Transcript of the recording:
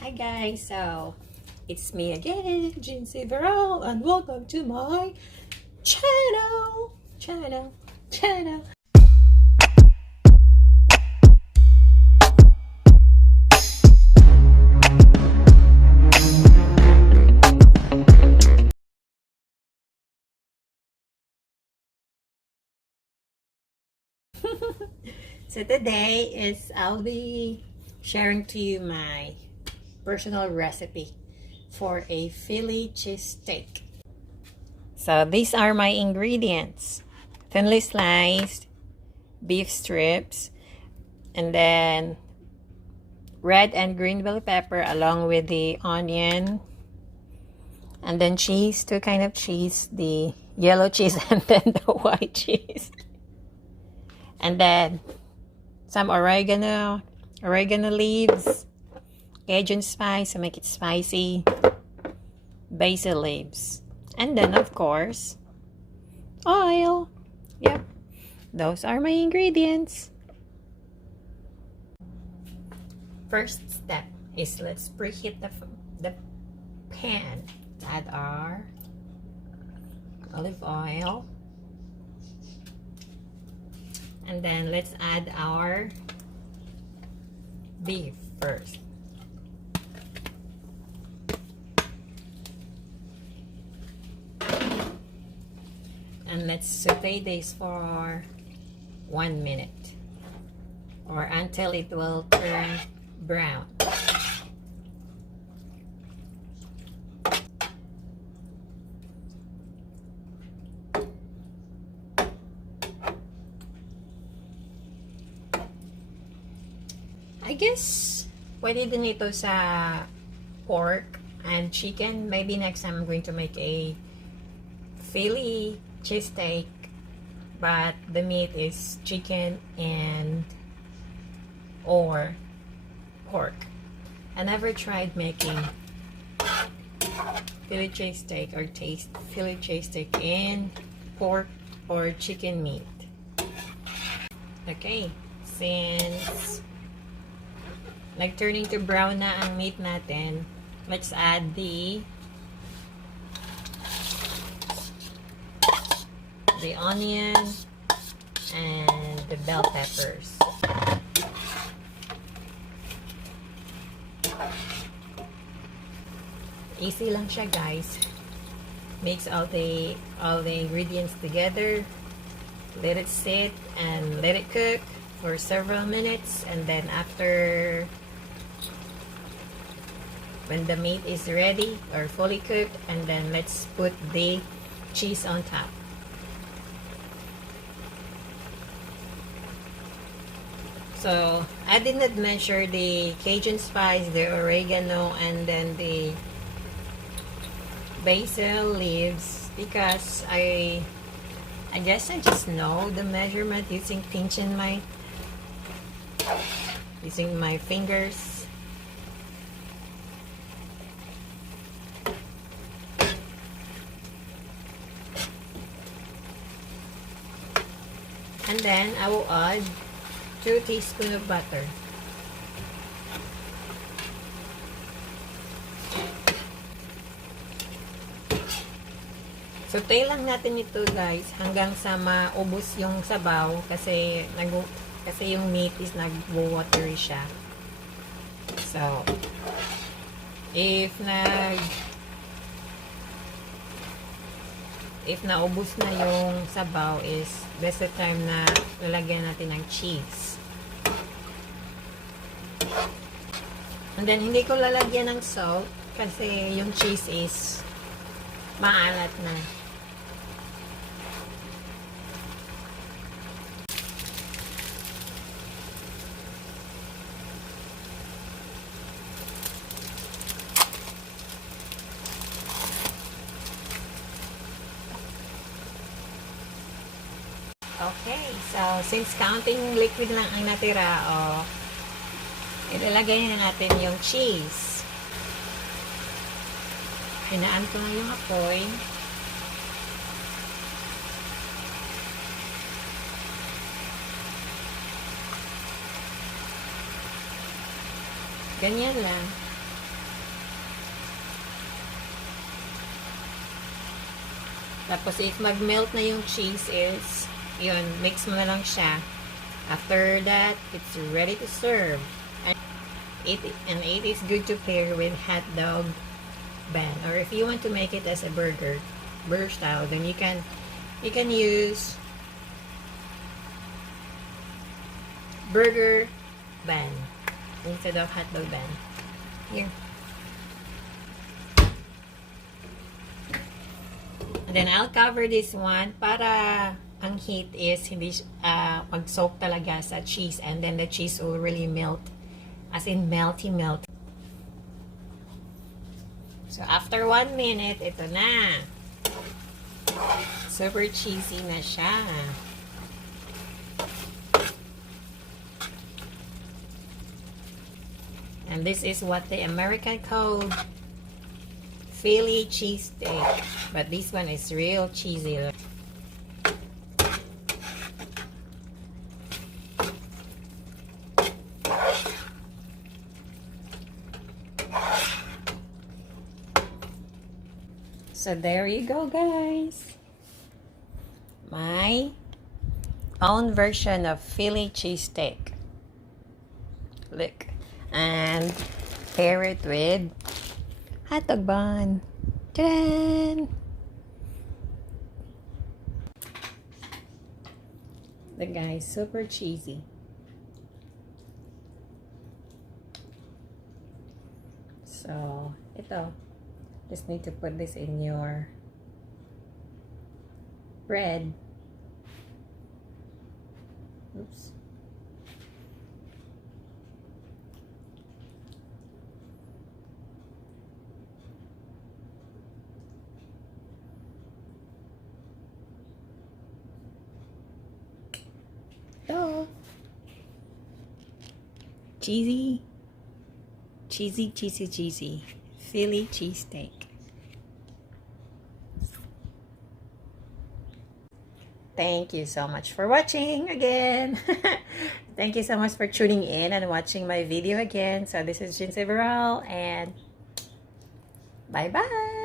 Hi guys, so it's me again, Jeansy Veral, and welcome to my channel. So today I'll be sharing to you my personal recipe for a Philly cheesesteak. So these are my ingredients: thinly sliced beef strips, and then red and green bell pepper along with the onion, and then cheese, two kind of cheese, the yellow cheese and then the white cheese, and then some oregano leaves, Cajun spice to make it spicy, basil leaves, and then of course oil. Yep, those are my ingredients. First step is let's preheat the pan. Add our olive oil, and then let's add our beef first. And let's saute this for 1 minute or until it will turn brown. I guess pwede din ito sa pork and chicken. Maybe next time I'm going to make a Philly cheesesteak, but the meat is chicken and or pork. I never tried making Philly cheesesteak or Philly cheesesteak in pork or chicken meat. Okay, since turning to brown na ang meat natin, let's add the onion and the bell peppers. Easy lang siya, guys. Mix all the ingredients together, let it sit and let it cook for several minutes, and then after, when the meat is ready or fully cooked, and then let's put the cheese on top. So I did not measure the Cajun spice, the oregano, and then the basil leaves because I guess I just know the measurement using my fingers. And then I will add 2 teaspoons of butter. Saute lang natin ito, guys, hanggang sa maubos yung sabaw kasi yung meat is nag-watery siya. So, if naubos na yung sabaw is that's the time na lalagyan natin ng cheese. And then hindi ko lalagyan ng salt kasi yung cheese is maalat na. Okay, so since counting liquid lang ang natira, ilalagay na natin yung cheese. Hinaan ko na yung apoy. Ganyan lang. Tapos, if mag-melt na yung cheese is, yun, mix mo na lang siya. After that, it's ready to serve. And it is good to pair with hot dog bun. Or if you want to make it as a burger style, then you can use burger bun instead of hot dog bun. Here. And then I'll cover this one para ang heat is hindi mag-soak talaga sa cheese, and then the cheese will really melt. As in melty. So after 1 minute, ito na. Super cheesy na siya. And this is what the American called Philly cheesesteak, but this one is real cheesy. So there you go, guys. My own version of Philly cheesesteak. Look, and pair it with hot dog bun. Ta-da! The guy's super cheesy. So, ito. Just need to put this in your bread. Oops. Oh. Cheesy. Philly cheesesteak. Thank you so much for watching again. Thank you so much for tuning in and watching my video again. So this is Jeansy Veral, and bye-bye.